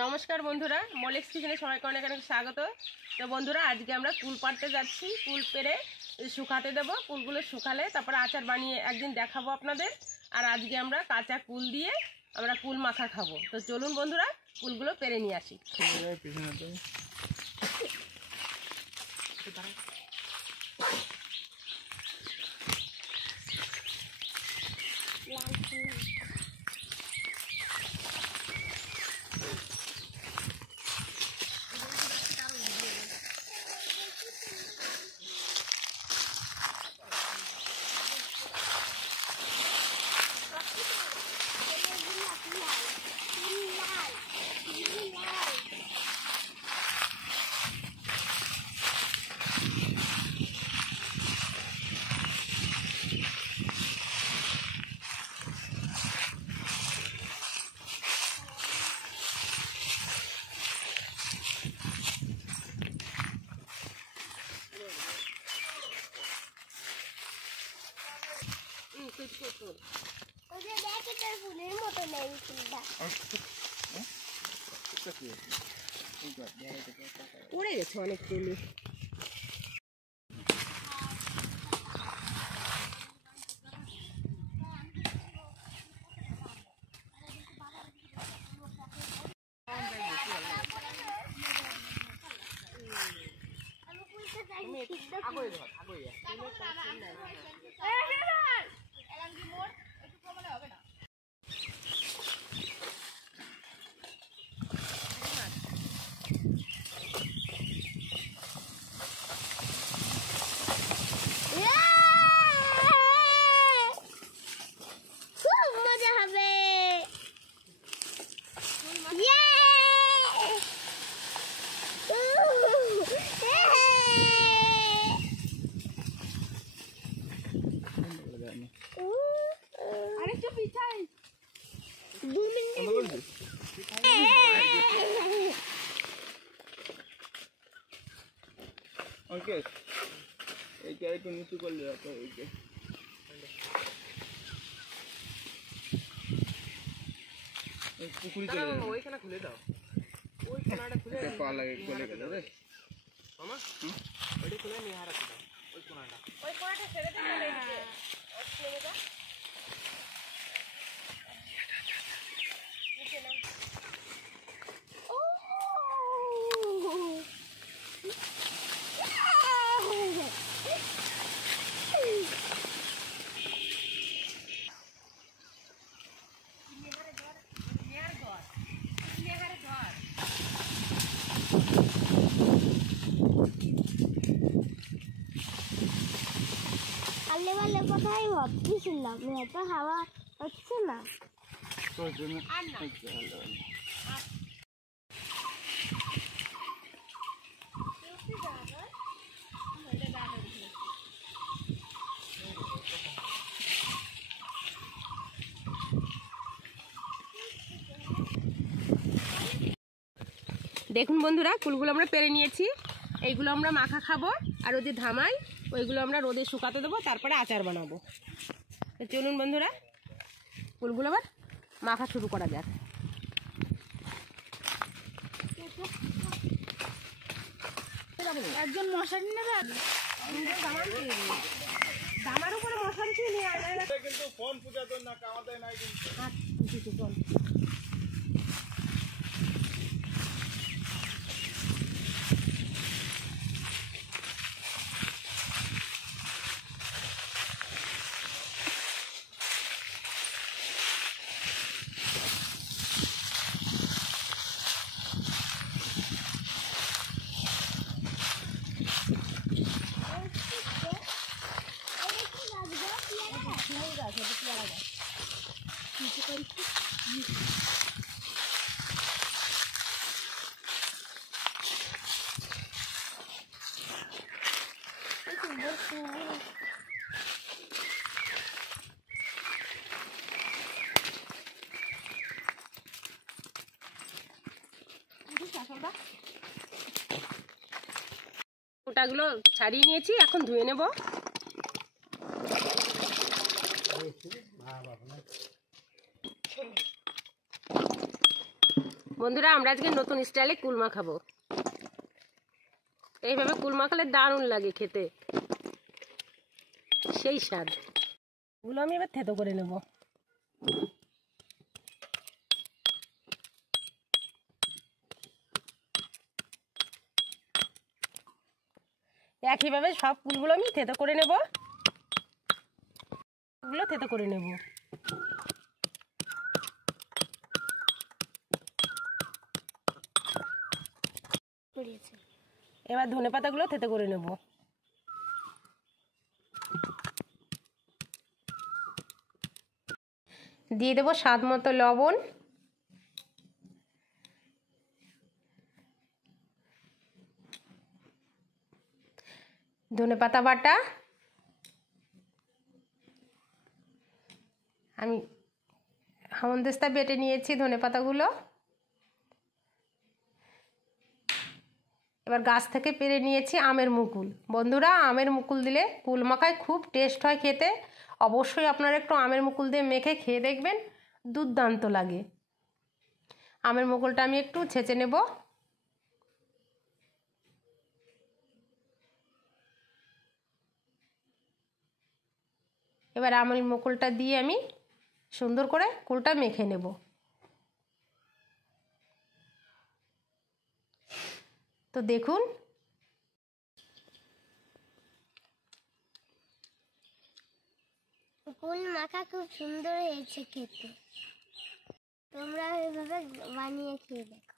নমস্কার বন্ধুরা, মলেক্স কিচেনে সবাইকে অনেক অনেক স্বাগত। তো বন্ধুরা, আজকে আমরা কুল পাড়তে যাচ্ছি। কুল পেড়ে শুকাতে দেবো। কুলগুলো শুকালে তারপরে আচার বানিয়ে একদিন দেখাবো আপনাদের। আর আজকে আমরা কাঁচা কুল দিয়ে আমরা কুল মাখা খাবো। তো চলুন বন্ধুরা, কুলগুলো পেড়ে নিয়ে আসি। পড়ে গেছে অনেক কুল। ওকে, এইটা একটু নিচু করলে তো এইটা এই পুকুরি চলে যাবে। ওইখানে খুলে দাও, ওই কোনাটা খুলে পা লাগে গলে গেল রে মামা। ওইটা খুলে নিয়ে হারা দাও, ওই কোনাটা ছেড়ে দিলে এইদিকে ওই ছেড়ে দাও। নিচে নাও। আলে বালে কোথায় ভাবছিলাম এত হাওয়া হচ্ছে না। দেখুন বন্ধুরা, কুলগুলো আমরা পেরে নিয়েছি। এইগুলো আমরা মাখা খাবো, আর ওই যে ধামাই ওইগুলো আমরা রোদে শুকাতে দেবো, তারপরে আচার বানাবো। তো চলুন বন্ধুরা, কুলগুলো আবার মাখা শুরু করা যাক। একজন মশারি নেবে, ধামার উপরে মশারি ছিল কিন্তু ফোন পূজা তো না কামাতে নাই কিন্তু ওটাগুলো ছাড়িয়ে নিয়েছি, এখন ধুয়ে নেব। বন্ধুরা আমরা আজকে নতুন স্টাইলে কুল মাখাবো। এইভাবে কুল মাখালে দারুণ লাগে খেতে, সেই স্বাদ। এগুলো আমি এবার থেতো করে নেব। একইভাবে সব কুলগুলো আমি থেতো করে নেব। এগুলো থেতো করে নেব। এবার ধনেপাতাগুলো থেতো করে নেব। দিয়ে দেবো স্বাদ মতো লবণ, ধনেপাতা বাটা। আমি হামনদিস্তা বেটে নিয়েছি ধনেপাতাগুলো। এবার গাছ থেকে পেড়ে নিয়েছি আমের মুকুল। বন্ধুরা আমের মুকুল দিলে কুল মাখায় খুব টেস্ট হয় খেতে। অবশ্যই আপনারা একটু আমের মুকুল দিয়ে মেখে খেয়ে দেখবেন, দুর্দান্ত লাগে। আমের মুকুলটা আমি একটু ছেঁচে নেব। এবার আমের মুকুলটা দিয়ে আমি সুন্দর করে কুলটা মেখে নেব। তো দেখুন কুল মাখা খুব সুন্দর হয়েছে খেতে। তোমরা এভাবে বানিয়ে খেয়ে দেখো।